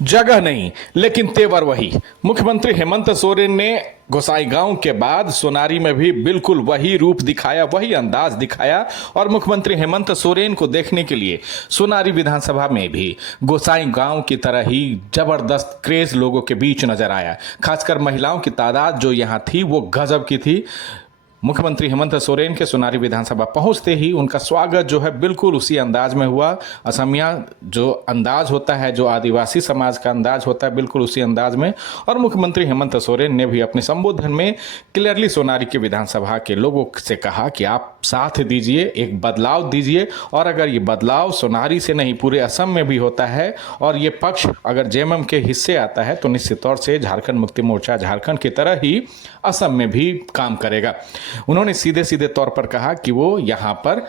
जगह नहीं लेकिन तेवर वही। मुख्यमंत्री हेमंत सोरेन ने गोसाईगांव के बाद सोनारी में भी बिल्कुल वही रूप दिखाया, वही अंदाज दिखाया। और मुख्यमंत्री हेमंत सोरेन को देखने के लिए सोनारी विधानसभा में भी गोसाईगांव की तरह ही जबरदस्त क्रेज लोगों के बीच नजर आया। खासकर महिलाओं की तादाद जो यहां थी वो गजब की थी। मुख्यमंत्री हेमंत सोरेन के सोनारी विधानसभा पहुंचते ही उनका स्वागत जो है बिल्कुल उसी अंदाज में हुआ। असमिया जो अंदाज होता है, जो आदिवासी समाज का अंदाज होता है, बिल्कुल उसी अंदाज में। और मुख्यमंत्री हेमंत सोरेन ने भी अपने संबोधन में क्लियरली सोनारी के विधानसभा के लोगों से कहा कि आप साथ दीजिए, एक बदलाव दीजिए। और अगर ये बदलाव सोनारी से नहीं पूरे असम में भी होता है और ये पक्ष अगर जेएमएम के हिस्से आता है तो निश्चित तौर से झारखंड मुक्ति मोर्चा झारखंड की तरह ही असम में भी काम करेगा। उन्होंने सीधे सीधे तौर पर कहा कि वो यहाँ पर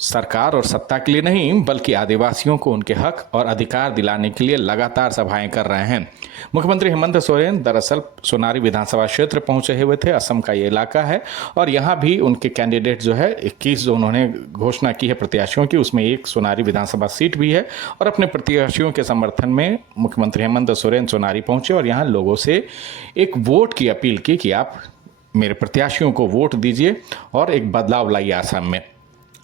सरकार और सत्ता के लिए नहीं बल्कि आदिवासियों को उनके हक और अधिकार दिलाने के लिए लगातार सभाएं कर रहे हैं। मुख्यमंत्री हेमंत सोरेन दरअसल सोनारी विधानसभा क्षेत्र पहुंचे हुए थे। असम का ये इलाका है और यहाँ भी उनके कैंडिडेट जो है 21 जो उन्होंने घोषणा की है प्रत्याशियों की, उसमें एक सोनारी विधानसभा सीट भी है। और अपने प्रत्याशियों के समर्थन में मुख्यमंत्री हेमंत सोरेन सोनारी पहुंचे और यहाँ लोगों से एक वोट की अपील की कि आप मेरे प्रत्याशियों को वोट दीजिए और एक बदलाव लाइए असम में।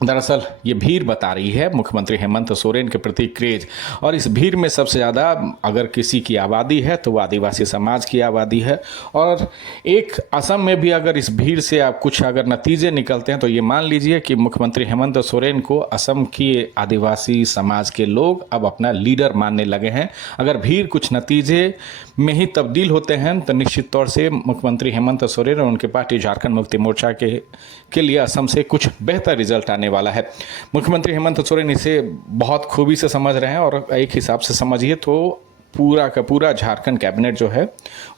दरअसल ये भीड़ बता रही है मुख्यमंत्री हेमंत सोरेन के प्रति क्रेज। और इस भीड़ में सबसे ज़्यादा अगर किसी की आबादी है तो वो आदिवासी समाज की आबादी है। और एक असम में भी अगर इस भीड़ से आप कुछ अगर नतीजे निकलते हैं तो ये मान लीजिए कि मुख्यमंत्री हेमंत सोरेन को असम की आदिवासी समाज के लोग अब अपना लीडर मानने लगे हैं। अगर भीड़ कुछ नतीजे में ही तब्दील होते हैं तो निश्चित तौर से मुख्यमंत्री हेमंत सोरेन और उनकी पार्टी झारखंड मुक्ति मोर्चा के लिए असम से कुछ बेहतर रिजल्ट आने वाला है। मुख्यमंत्री हेमंत सोरेन इसे बहुत खूबी से समझ रहे हैं और एक हिसाब से समझिए तो पूरा का पूरा झारखंड कैबिनेट जो है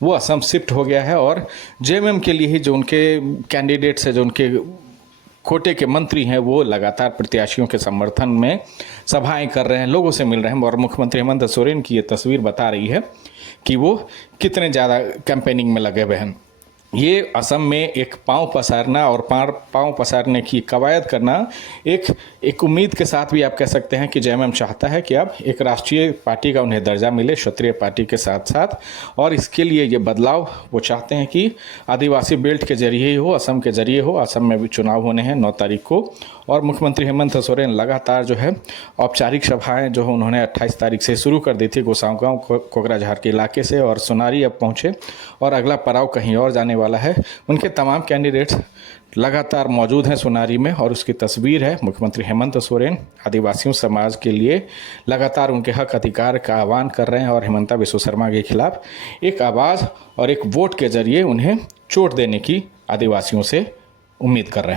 वो असम शिफ्ट हो गया है। और जेएमएम के लिए ही जो उनके कैंडिडेट्स हैं, जो उनके कोटे के मंत्री हैं, वो लगातार प्रत्याशियों के समर्थन में सभाएं कर रहे हैं, लोगों से मिल रहे हैं। और मुख्यमंत्री हेमंत सोरेन की ये तस्वीर बता रही है कि वो कितने ज़्यादा कैंपेनिंग में लगे हुए हैं। ये असम में एक पांव पसारना और पांव पसारने की कवायद करना एक उम्मीद के साथ भी आप कह सकते हैं कि जेएमएम चाहता है कि अब एक राष्ट्रीय पार्टी का उन्हें दर्जा मिले क्षेत्रीय पार्टी के साथ साथ। और इसके लिए ये बदलाव वो चाहते हैं कि आदिवासी बेल्ट के जरिए ही हो, असम के जरिए हो। असम में भी चुनाव होने हैं 9 तारीख को। और मुख्यमंत्री हेमंत सोरेन लगातार जो है औपचारिक सभाएं जो उन्होंने 28 तारीख से शुरू कर दी थी गोसाईगांव कोकराझार के इलाके से, और सोनारी अब पहुंचे और अगला पड़ाव कहीं और जाने वाला है। उनके तमाम कैंडिडेट्स लगातार मौजूद हैं सोनारी में और उसकी तस्वीर है मुख्यमंत्री हेमंत सोरेन आदिवासियों समाज के लिए लगातार उनके हक अधिकार का आह्वान कर रहे हैं और हेमंता बिस्व शर्मा के खिलाफ एक आवाज़ और एक वोट के जरिए उन्हें चोट देने की आदिवासियों से उम्मीद कर रहे हैं।